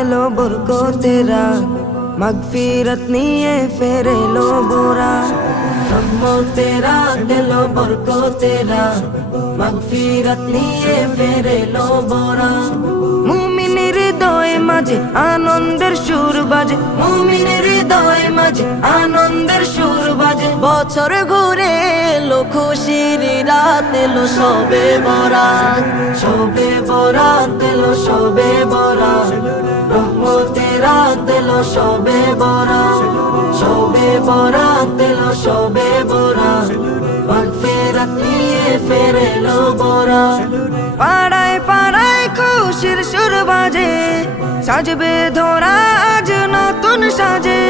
এলো বরকতেরা, মাগফিরাত নিয়ে ফেরে এলো বোরা। রহমতেরা এলো বরকতেরা, মাগফিরাত নিয়ে ফেরে এলো বোরা। মুমিনের হৃদয় মাঝে আনন্দের সুর বাজে, মুমিনের হৃদয় মাঝে আনন্দের সুর বাজে। বছর ঘুরে এলো খুশির রাত এলো সবে বরাত, সবে বরাত এলো সবে বরাত, রহমতেরা এলো সবে বরাত, সবে বরাত এলো সবে বরাত, মাগফিরাত নিয়ে ফেরে এলো বোরা। পাড়ায় পাড়ায় খুশির সুর বাজে, সাজবে ধরা আজ নতুন সাজে।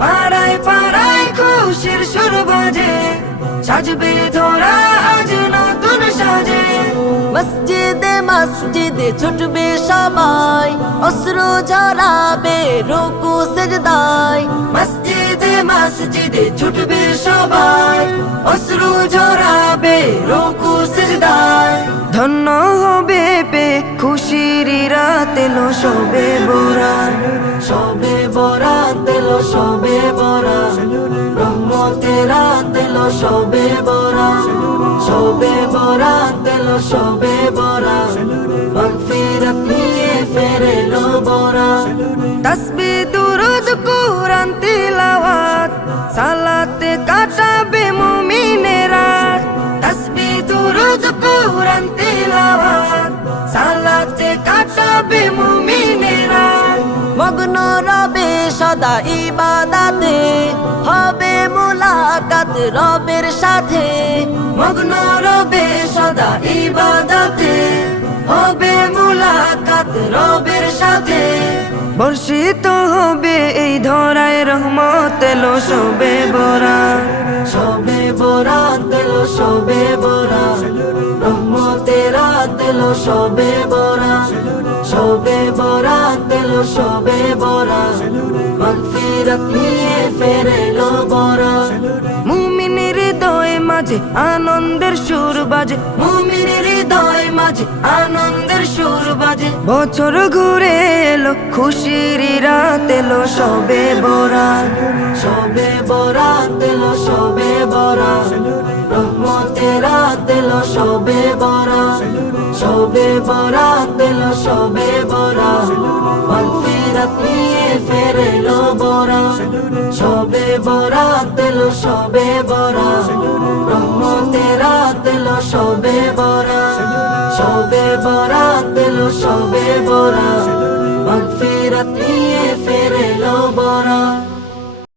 পাড়ায় পাড়ায় খুশির সুর বাজে, সাজবে ধরা আজ নতুন সাজে। মসজিদে মসজিদে ছুটবে সবাই, অশ্রু ঝরাবে রুকু সিজদায়। মসজিদে মসজিদে ছুটবে সবাই, অশ্রু ঝরাবে রুকু সিজদায়। ধন্য হবে পে খুশির রাত এলো সবে বরাত, সবে বরাত এলো সবে বরাত, রহমতের রাত এলো সবে বরাত, সবে বরাত এলো সবে বরাত, মাগফিরাত নিয়ে ফেরে এলো বোরা। তাসবিহ দুরূদ কুরআন তিলাওয়াত, সালাতে কাটাবে মুমিনেরা। তাসবিহ দুরূদ কুরআন তিলাওয়াত, সালাতে কাটাবে মুমিনেরা। মগ্ন রবে সদা ইবাদাতে, হবে মুলাকাত রবের সাথে। মগ্ন রবে সদা ইবাদতে, হবে মুলাকাত রবের সাথে। বর্ষিত হবে এই ধরায় রহমত এলো সবে বরাত, সবে বরাত এলো সবে বরাত, রহমতের রাত এলো সবে বরাত, সবে বরাত এলো সবে বরাত, মাগফিরাত নিয়ে ফেরে এলো বোরা। মুমিনের হৃদয় মাঝে আনন্দের সুর বাজে, মুমিনের হৃদয় মাঝে আনন্দের সুর বাজে। বছর ঘুরে এলো খুশির রাত এলো সবে বরাত, সবে বরাত এলো সবে বরাত, রহমতের রাত এলো সবে বরাত, সবে বরাত এলো সবে বরাত, মাগফিরাত নিয়ে ফেরে এলো বোরা। সবে বরাত এলো সবে বরাত, রহমতের রাত এলো সবে বরাত, সবে বরাত এলো সবে বরাত, মাগফিরাত নিয়ে ফেরে এলো বোরা।